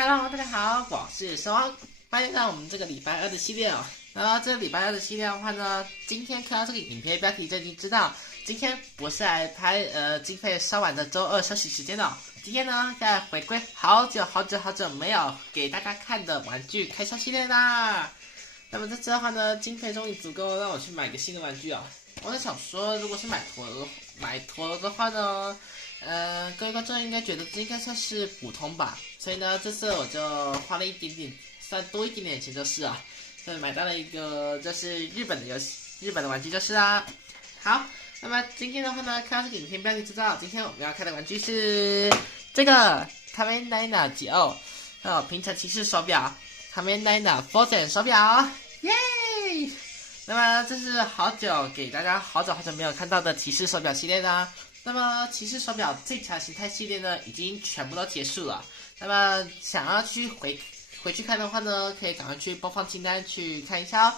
Hello，大家好，我是双，欢迎来到我们这个礼拜二的系列哦。然后这个礼拜二的系列的话呢，今天看到这个影片标题就已经知道，今天不是来拍经费烧完的周二休息时间的。今天呢，要回归好久没有给大家看的玩具开箱系列啦。那么这次的话呢，经费终于足够让我去买个新的玩具哦。我在想说，如果是买陀螺的话呢，各位观众应该觉得这应该算是普通吧，所以呢，这次我就花了一点点，算多一点点钱就是啊，所以买到了一个就是日本的玩具就是啦。好，那么今天的话呢，看到这个影片标题就知道，今天我们要看的玩具是这个 Kamen Rider GO，平成骑士手表 Kamen Rider Frozen 手表，耶！那么这是给大家好久没有看到的骑士手表系列啦。那么骑士手表最强形态系列呢，已经全部都结束了。那么想要回去看的话呢，可以赶快去播放清单去看一下哦。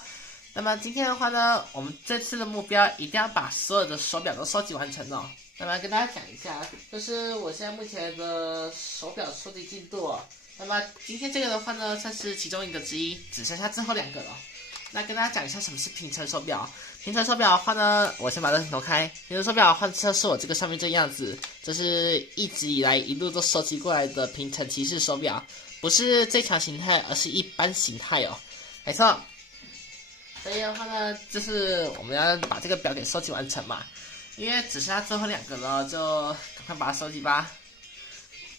那么今天的话呢，我们这次的目标一定要把所有的手表都收集完成哦。那么跟大家讲一下，就是我现在目前的手表收集进度哦。那么今天这个的话呢，算是其中一个之一，只剩下最后2个了。那跟大家讲一下什么是平成手表。平成手表的话呢，我先把这个头开。平成手表的话，就是我这个上面这个样子，这是一直以来一路都收集过来的平成骑士手表，不是最强形态，而是一般形态哦。没错。所以的话呢，就是我们要把这个表给收集完成嘛，因为只剩下最后2个了，就赶快把它收集吧。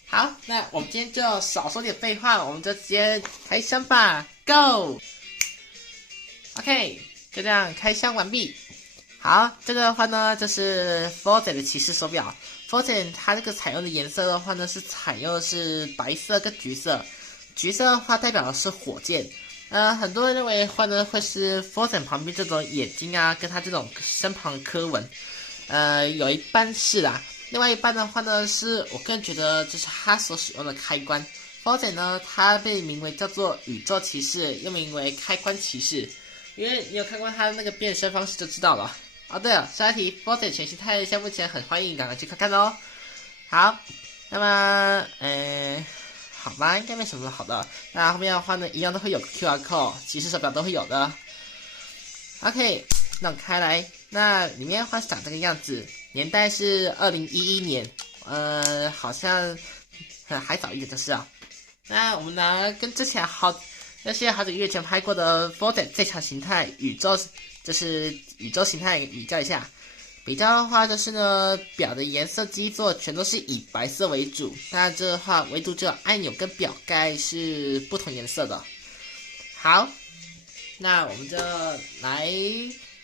好，那我们今天就少说点废话，我们就直接开箱吧 ，Go！OK， 就这样开箱完毕。好，这个的话呢，就是 Frozen 的骑士手表。Frozen 它这个采用的颜色的话呢，是采用的是白色跟橘色。橘色的话代表的是火箭。很多人认为的话呢，会是 Frozen 旁边这种眼睛啊，跟它这种身旁刻纹。有一半是啦，另外一半的话呢，是我个人觉得就是它所使用的开关。Frozen 呢，它被名为叫做宇宙骑士，又名为开关骑士。因为你有看过它的那个变身方式就知道了。哦，对了，下一题 ，Frozen 全形态现在目前很欢迎，赶快去看看哦。好，那么，好吧，应该没什么好的。那后面的话呢，一样都会有 QR code， 骑士手表都会有的。OK， 那我开来，那里面的话是长这个样子，年代是2011年，好像还早一点就是啊。那我们拿跟之前那些好几个月前拍过的 Frozen 最强形态就是宇宙形态比较一下。比较的话就是呢，表的颜色基座全都是以白色为主，那这的话唯独只有按钮跟表盖是不同颜色的。好，那我们就来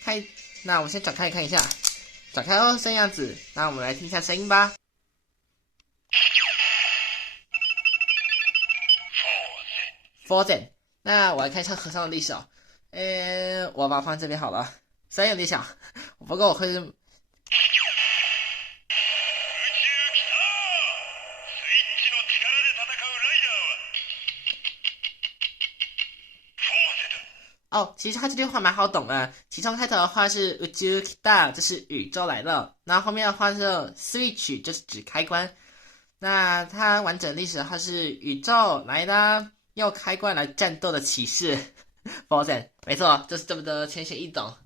看，那我们先展开看一下，展开哦这样子，那我们来听一下声音吧。Frozen。那我来看一下盒上的历史哦。我把它放在这边好了。虽然有点小，不过我会是。哦，其实它这句话蛮好懂的。其中开头的话是宇宙来た，就是宇宙来了。然后后面的话是 switch， 就是指开关。那它完整历史的话是宇宙来啦，用开关来战斗的骑士 Frozen， 没错，就是这么的浅显易懂。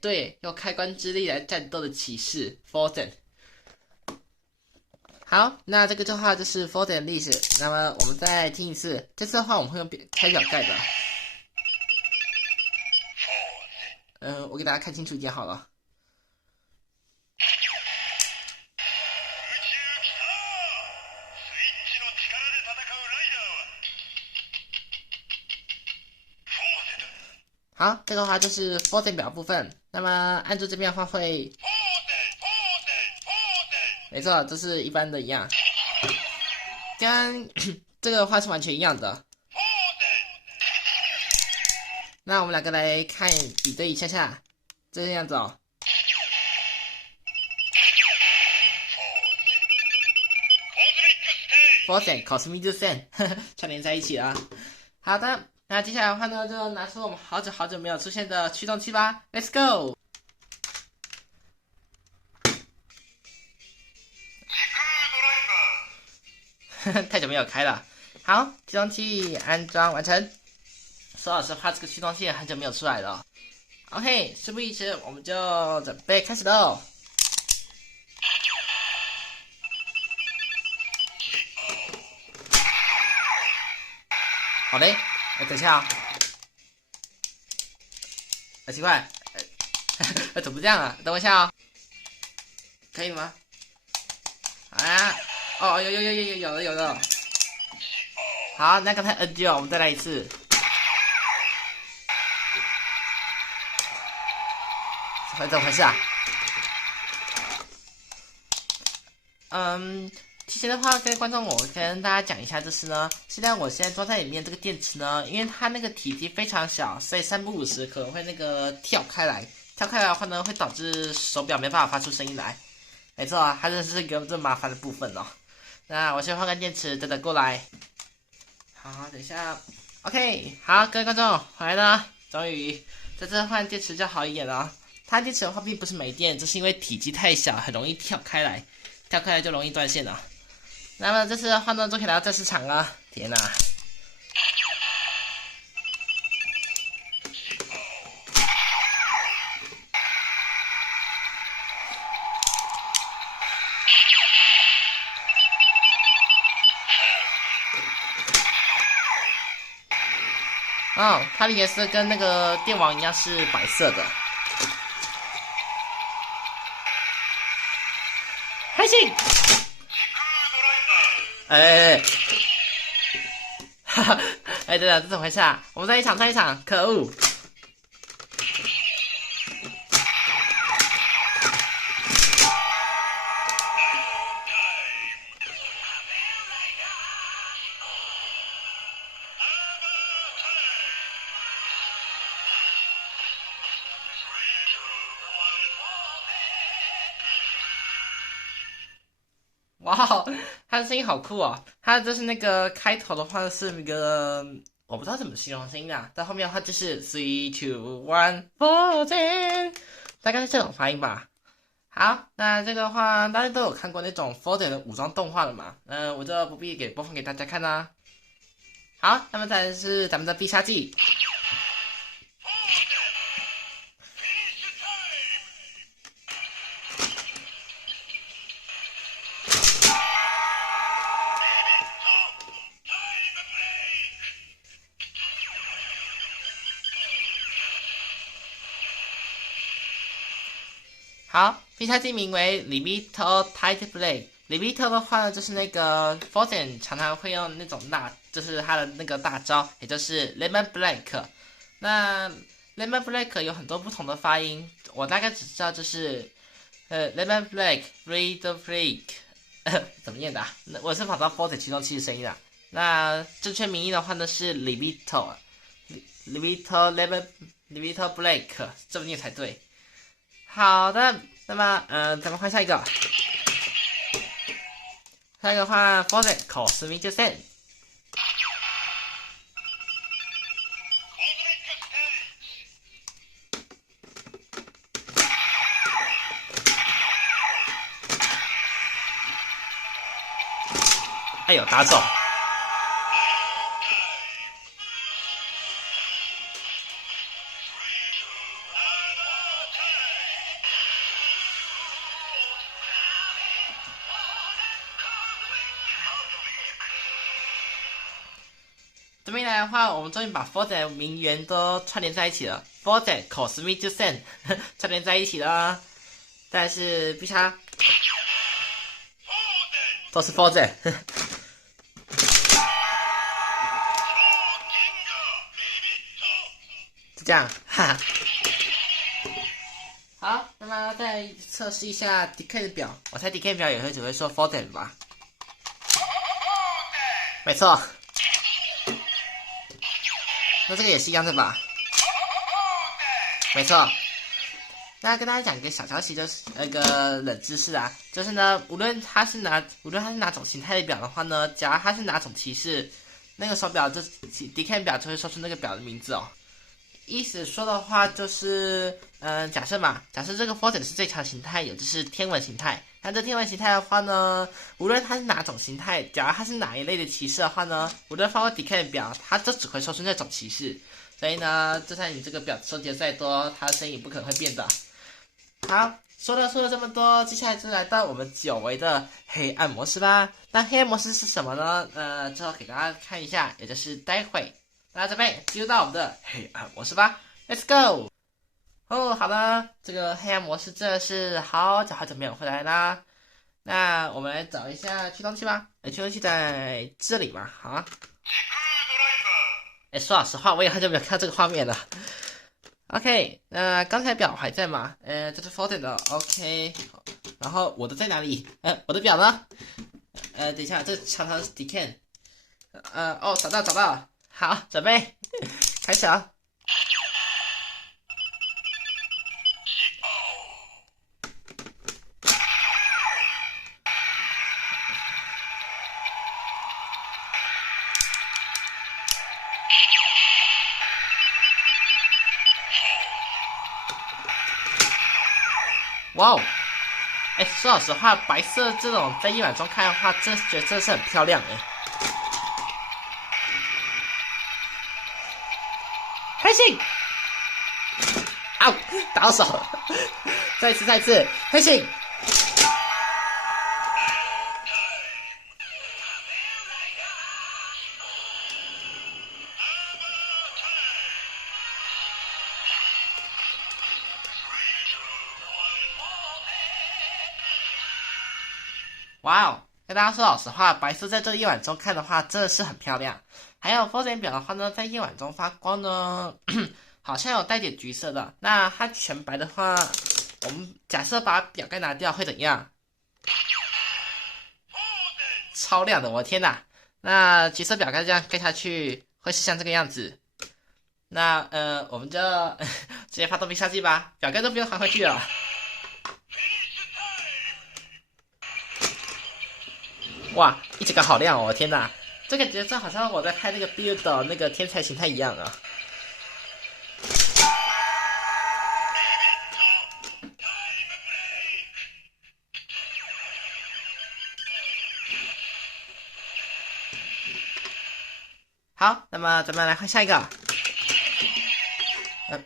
对，用开关之力来战斗的骑士 Frozen。好，那这个的话就是 Frozen 的历史。那么我们再听一次，这次的话我们会用开表盖的。我给大家看清楚一点好了。好，这个的话就是 Frozen 表部分。那么按住这边的话会，没错，这是一般的一样，跟这个的话是完全一样的。那我们两个来看比对一下，这个样子哦。Frozen Cosmic Sen 串联在一起了。好的，那接下来的话呢，就拿出我们好久没有出现的驱动器吧 ，Let's go！ 太久没有开了。好，驱动器安装完成。说老实话，这个驱动器很久没有出来了。OK， 事不宜迟，我们就准备开始喽。好嘞，等一下啊、奇怪，怎么这样啊？等我一下啊、可以吗？啊，哦，有了。好，那刚才 NG 哦，我们再来一次。怎么回事啊？其实的话，各位观众，我跟大家讲一下，就是呢，现在我现在装在里面这个电池呢，因为它那个体积非常小，所以3不5时可能会那个跳开来。跳开来的话呢，会导致手表没办法发出声音来。没错啊，它这是一个最麻烦的部分哦。那我先换个电池，等过来。好，等一下。OK， 好，各位观众回来了，终于这次换电池就好一点了。它电池的话并不是没电，只是因为体积太小，很容易跳开来，跳开来就容易断线了。那么这次的话呢，就可以来到这市场了。天哪！哦，它的颜色跟那个电网一样是白色的。开心！哈哈，对了，这怎么回事啊？我们再一场，可恶！哇，他的声音好酷哦！他就是那个开头的话是那个我不知道怎么形容声音啊，在后面的话就是 3, 2, 1, Foden， 大概是这种发音吧。好，那这个的话大家都有看过那种 Foden 的武装动画了嘛？我就不必播放给大家看啦。好，那么再来是咱们的必杀技。好，必杀技名为 Limito Tight Blade。Limito 的话呢，就是那个 Foden 常常会用那种就是他的那个大招，也就是 Lemon Black。那 Lemon Black 有很多不同的发音，我大概只知道就是Lemon Black Red Freak， 怎么念的、啊？我是跑到 Foden 驱动器的声音的。那正确名义的话呢是 Limito Lemon Black， 这么念才对。好的，那么咱们换下一个。下一个换 Foden 口斯密就线。哎呦，打中！这边来的话，我们终于把 Foden 名言都串联在一起了。Foden 口斯密就线串联在一起了，但是必杀都是 Foden。就这样，哈哈。好，那么再测试一下 DK 的表，我猜 DK 表也会只会说 Foden 吧？没错。那这个也是一样的吧？没错。那跟大家讲一个小消息，就是那个冷知识啊，就是呢，无论它是哪种形态的表的话呢，假如它是哪种骑士，那个手表就 DK 表就会说出那个表的名字哦。意思说的话就是，假设这个 Foden 是最强形态，也就是天文形态，那这天文形态的话呢，无论它是哪种形态，假如它是哪一类的骑士的话呢，无论放过底 K 表，它都只会说出那种骑士。所以呢，就算你这个表收集的再多，它的声音不可能会变的。好，说了这么多，接下来就来到我们久违的黑暗模式啦。那黑暗模式是什么呢？之后给大家看一下，也就是待会。那这边进入到我们的黑暗模式吧 ，Let's go！ 哦，好了，这个黑暗模式真的是好久没有回来啦。那我们来找一下驱动器吧。驱动器在这里嘛，好。说老实话，我也很久没有看到这个画面了。OK，那刚才表还在吗？这是 Foden 的 OK， 然后我的在哪里？我的表呢？等一下，这常常是 Decan。哦，找到了，好，准备开始啊！哇哦！说老实话，白色这种在夜晚中看的话，觉得真的是很漂亮开心！啊，打到手了！再一次，开心！哇哦！跟大家说老实话，白色在这夜晚中看的话，真的是很漂亮。还有风险表的话呢，在夜晚中发光呢，好像有带点橘色的。那它全白的话，我们假设把表盖拿掉会怎样？超亮的，我的天哪！那橘色表盖这样盖下去，会是像这个样子。那我们就直接发动必杀技吧，表盖都不用还回去了。哇，一整个好亮哦！我天哪，这感觉好像我在拍那个 Build 的那个天才形态一样啊！好，那么咱们来换下一个。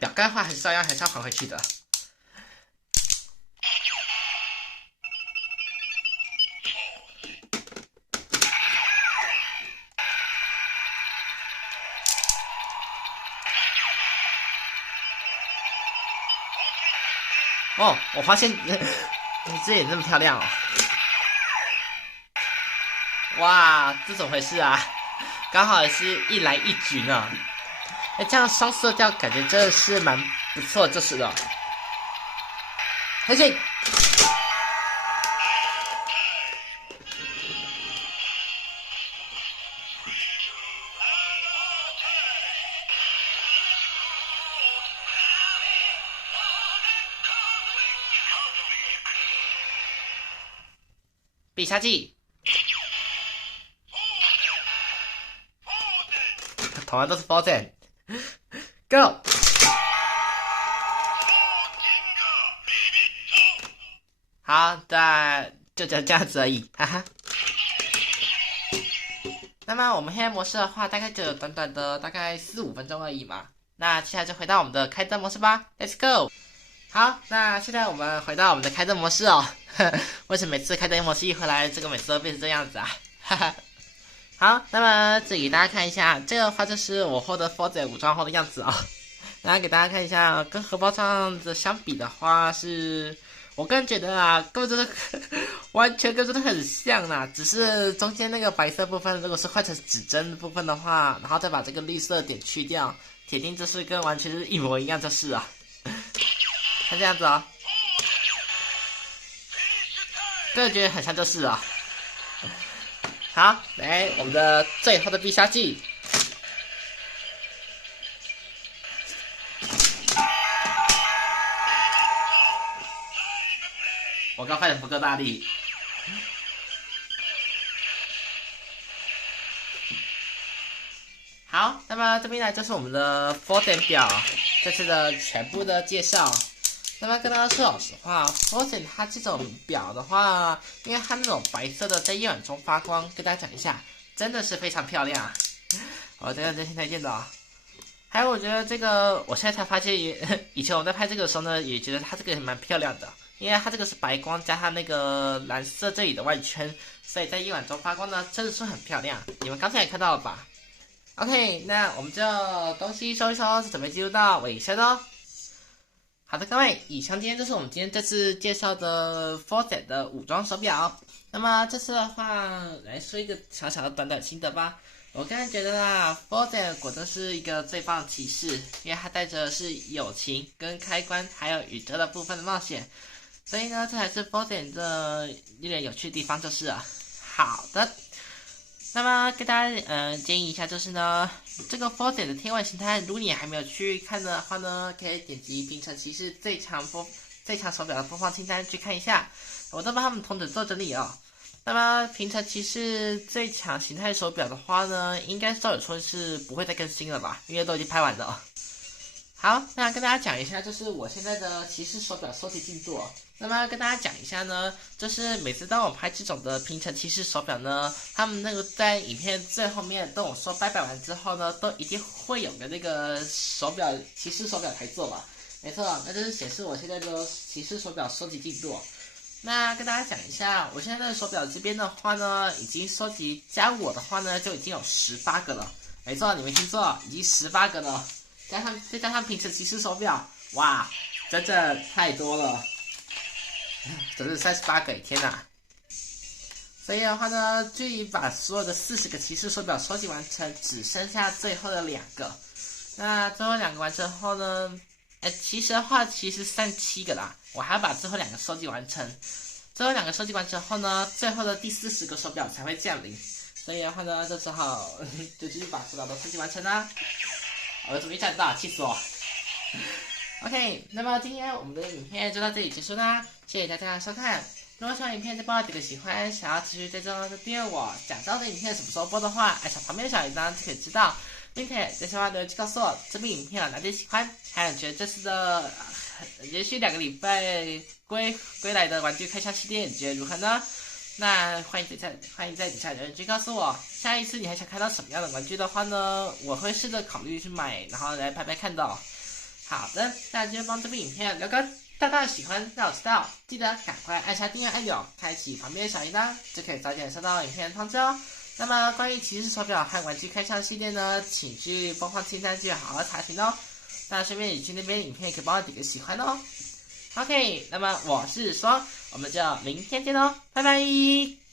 表盖的话还是照样还是要还回去的。哦，我发现你这也这么漂亮哦！哇，这怎么回事啊？刚好也是一来一局呢。这样双色调感觉真的是蛮不错，就是了。开心！必杀技，同样都是 Foden。Go！ 好，就这样子而已，哈哈。那么我们黑暗模式的话，大概就有短短的大概4-5分钟而已嘛。那接下来就回到我们的开灯模式吧 ，Let's go！ 好，那现在我们回到我们的开灯模式哦。为什么每次开灯模式一回来，这个每次都变成这样子啊？哈哈。好，那么这里给大家看一下，这个的话就是我获得 Foden 武装后的样子啊、哦。然后给大家看一下，跟荷包上的相比的话是，我个人觉得啊，根本就是完全跟真的很像啦，只是中间那个白色部分如果是换成指针部分的话，然后再把这个绿色点去掉，铁定这是跟完全是一模一样就是啊。看这样子哦，个人觉得很像就是啊。好，来我们的最后的必杀技。我刚发现不够大力。好，那么这边呢就是我们的 Foden 表这次的全部的介绍。那么跟大家说老实话 ，Frozen 它这种表的话，因为它那种白色的在夜晚中发光，跟大家讲一下，真的是非常漂亮。我这个真心推荐的啊。还有，我觉得这个，我现在才发现以前我在拍这个的时候呢，也觉得它这个也蛮漂亮的，因为它这个是白光加它那个蓝色这里的外圈，所以在夜晚中发光呢，真的是很漂亮。你们刚才也看到了吧 ？OK， 那我们就东西收一收，准备进入到尾声喽。好的，各位，以上今天就是我们今天这次介绍的 Frozen 的武装手表。那么这次的话，来说一个小小的短短心得吧。我个人觉得啦 ，Frozen 果真是一个最棒的骑士，因为它带着是友情、跟开关还有宇宙的部分的冒险。所以呢，这才是 Frozen 的令人有趣的地方就是了。好的。那么跟大家建议一下，就是呢，这个 Frozen 的天外形态，如果你还没有去看的话呢，可以点击平成骑士最强手表的播放清单去看一下，我都帮他们同整做整理哦。那么平成骑士最强形态手表的话呢，应该照理说是不会再更新了吧，因为都已经拍完了。好，那跟大家讲一下，就是我现在的骑士手表收集进度哦。那么跟大家讲一下呢，就是每次当我拍这种的平成骑士手表呢，他们那个在影片最后面跟我说拜拜完之后呢，都一定会有个那个手表骑士手表台座吧？没错，那就是显示我现在的骑士手表收集进度。那跟大家讲一下，我现在的手表这边的话呢，已经收集加我的话呢，就已经有18个了。没错，你没听错，已经18个了。再加上平成骑士手表，哇，真的太多了，整整38个，天哪！所以的话呢，距离把所有的40个骑士手表收集完成，只剩下最后的2个。那最后2个完成后呢，其实的话其实37个啦，我还要把最后2个收集完成。最后2个收集完成后呢，最后的第40个手表才会降临。所以的话呢，就只好就继续把手表都收集完成啦。我准备站到，气死我 ！OK， 那么今天我们的影片就到这里结束啦，谢谢大家的收看。如果喜欢影片，就帮我点个喜欢，想要持续追踪就订阅我。想知道这影片什么时候播的话，按下旁边的小铃铛就可以知道。并且在下方留言区告诉我这部影片有哪些喜欢，还有觉得这次的连续2个礼拜归来的玩具开箱系列你觉得如何呢？那欢迎在底下留言区告诉我，下一次你还想看到什么样的玩具的话呢？我会试着考虑去买，然后来拍拍看的哦。好的，那就帮这部影片留个大大的喜欢，让我知道，记得赶快按下订阅按钮，开启旁边的小铃铛，就可以早点收到影片通知哦。那么关于骑士手表和玩具开箱系列呢，请去播放清单去好好查询哦。那顺便你去那边影片可以帮我点个喜欢哦。OK， 那么我是说，我们就明天见喽，拜拜。